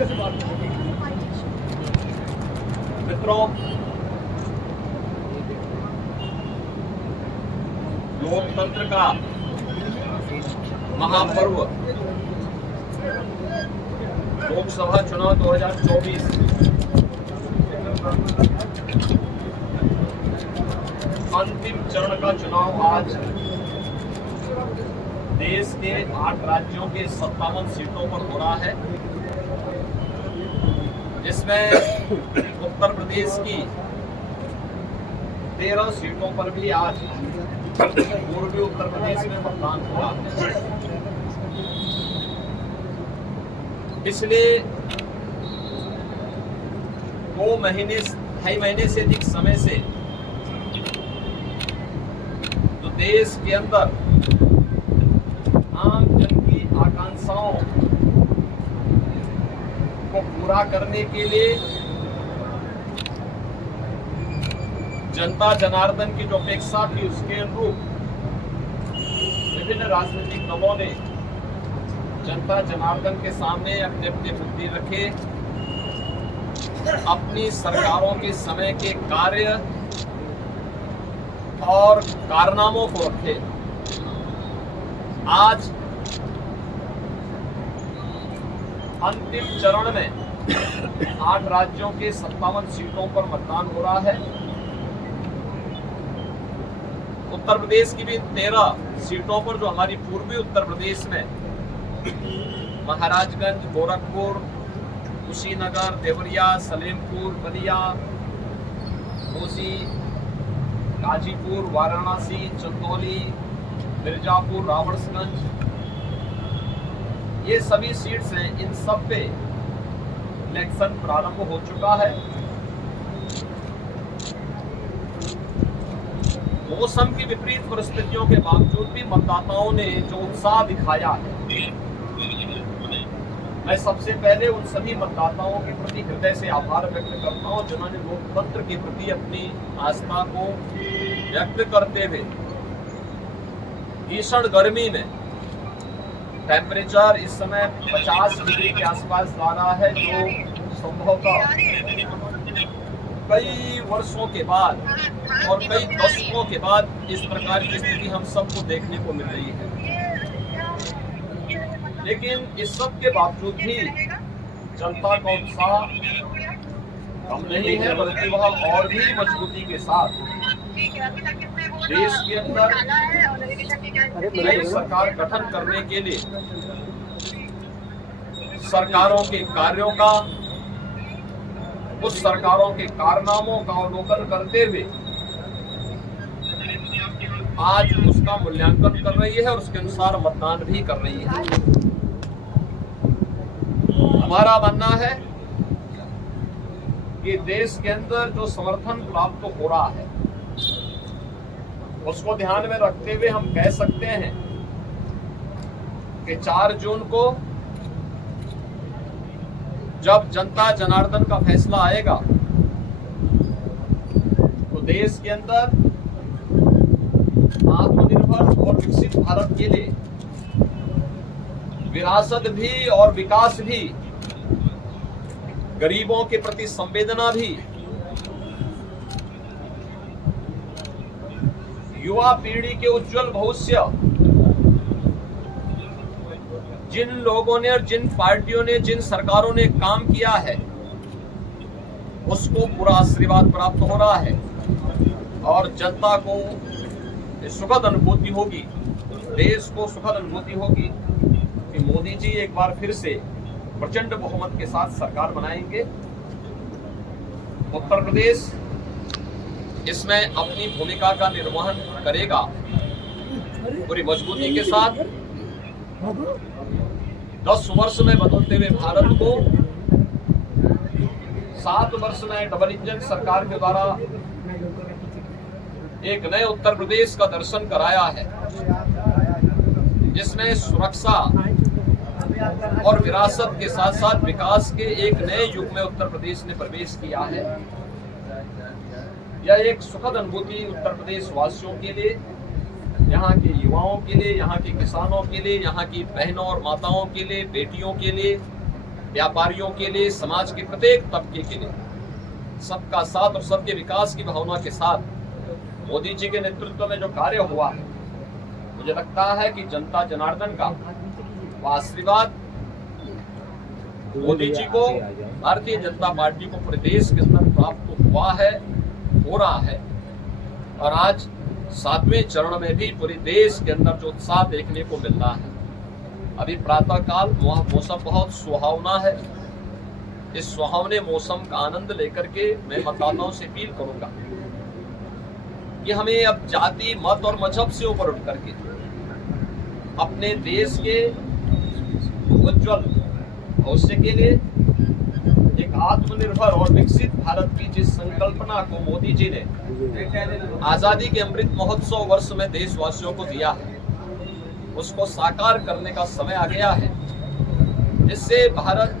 मित्रों, लोकतंत्र का महापर्व लोकसभा चुनाव 2024 अंतिम चरण का चुनाव आज देश के 8 राज्यों के 57 सीटों पर हो रहा है, जिसमें उत्तर प्रदेश की 13 सीटों पर भी आज पूर्वी उत्तर प्रदेश में मतदान हुआ है। पिछले 2.5 महीने से अधिक समय से जो देश के अंदर आम जन की आकांक्षाओं को पूरा करने के लिए जनता जनार्दन की जो अपेक्षा थी उसके अनुरूप विभिन्न राजनीतिक दलों ने जनता जनार्दन के सामने अपने अपने मुद्दे रखे, अपनी सरकारों के समय के कार्य और कारनामों को रखे। आज अंतिम चरण में 8 राज्यों के 57 सीटों पर मतदान हो रहा है। उत्तर प्रदेश की भी 13 सीटों पर, जो हमारी पूर्वी उत्तर प्रदेश में महाराजगंज, गोरखपुर, कुशीनगर, देवरिया, सलेमपुर, बलिया, घोसी, गाजीपुर, वाराणसी, चंदौली, मिर्जापुर, रावणसगंज, ये सभी सीट्स हैं। इन सब पे इलेक्शन प्रारंभ हो चुका है। मौसम की विपरीत परिस्थितियों के बावजूद भी मतदाताओं ने जो उत्साह दिखाया है, मैं सबसे पहले उन सभी मतदाताओं के प्रति हृदय से आभार व्यक्त करता हूं जिन्होंने लोकतंत्र के प्रति अपनी आस्था को व्यक्त करते हुए भीषण गर्मी में, टेम्परेचर इस समय 50 डिग्री के आसपास जा रहा है, जो संभवतः कई वर्षों के बाद और कई दशकों के बाद इस प्रकार की स्थिति हम सबको देखने को मिल रही है। लेकिन इस सब के बावजूद भी जनता का उत्साह कम नहीं है, बल्कि वह और भी मजबूती के साथ देश के अंदर नई सरकार गठन करने के लिए सरकारों के कार्यों का, उस सरकारों के कारनामों का अवलोकन करते हुए आज उसका मूल्यांकन कर रही है और उसके अनुसार मतदान भी कर रही है। हमारा मानना है कि देश के अंदर जो समर्थन प्राप्त हो रहा है उसको ध्यान में रखते हुए हम कह सकते हैं कि 4 जून को जब जनता जनार्दन का फैसला आएगा तो देश के अंदर आत्मनिर्भर और विकसित भारत के लिए विरासत भी और विकास भी, गरीबों के प्रति संवेदना भी, युवा पीढ़ी के उज्जवल भविष्य, जिन लोगों ने और जिन पार्टियों ने, जिन सरकारों ने काम किया है उसको पूरा आशीर्वाद प्राप्त हो रहा है और जनता को सुखद अनुभूति होगी, देश को सुखद अनुभूति होगी कि मोदी जी एक बार फिर से प्रचंड बहुमत के साथ सरकार बनाएंगे। उत्तर प्रदेश इसमें अपनी भूमिका का निर्वहन करेगा पूरी मजबूती के साथ। 10 वर्ष में बदलते हुए भारत को 7 वर्ष में डबल इंजन सरकार के द्वारा एक नए उत्तर प्रदेश का दर्शन कराया है, जिसमें सुरक्षा और विरासत के साथ साथ विकास के एक नए युग में उत्तर प्रदेश ने प्रवेश किया है। यह एक सुखद अनुभूति उत्तर प्रदेश वासियों के लिए, यहाँ के युवाओं के लिए, यहाँ के किसानों के लिए, यहाँ की बहनों और माताओं के लिए, बेटियों के लिए, व्यापारियों के लिए, समाज के प्रत्येक तबके के लिए सबका साथ और सबके विकास की भावना के साथ मोदी जी के नेतृत्व में जो कार्य हुआ है, मुझे लगता है कि जनता जनार्दन का आशीर्वाद मोदी जी को, भारतीय जनता पार्टी को पूरे देश के अंदर प्राप्त हुआ है, हो रहा है। और आज 7वें चरण में भी पूरे देश के अंदर जो उत्साह देखने को मिल रहा है। अभी प्रातः काल मौसम बहुत सुहावना है। इस सुहावने मौसम का आनंद लेकर के मैं मतदाताओं से अपील करूंगा कि हमें अब जाति, मत और मजहब से ऊपर उठ करके अपने देश के उज्जवल भविष्य के लिए एक आत्मनिर्भर और विकसित भारत की जिस संकल्पना को मोदी जी ने आजादी के अमृत महोत्सव वर्ष में देशवासियों को दिया है, उसको साकार करने का समय आ गया है। जिससे भारत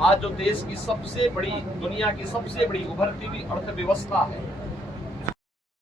आज जो देश की सबसे बड़ी, दुनिया की सबसे बड़ी उभरती हुई अर्थव्यवस्था है,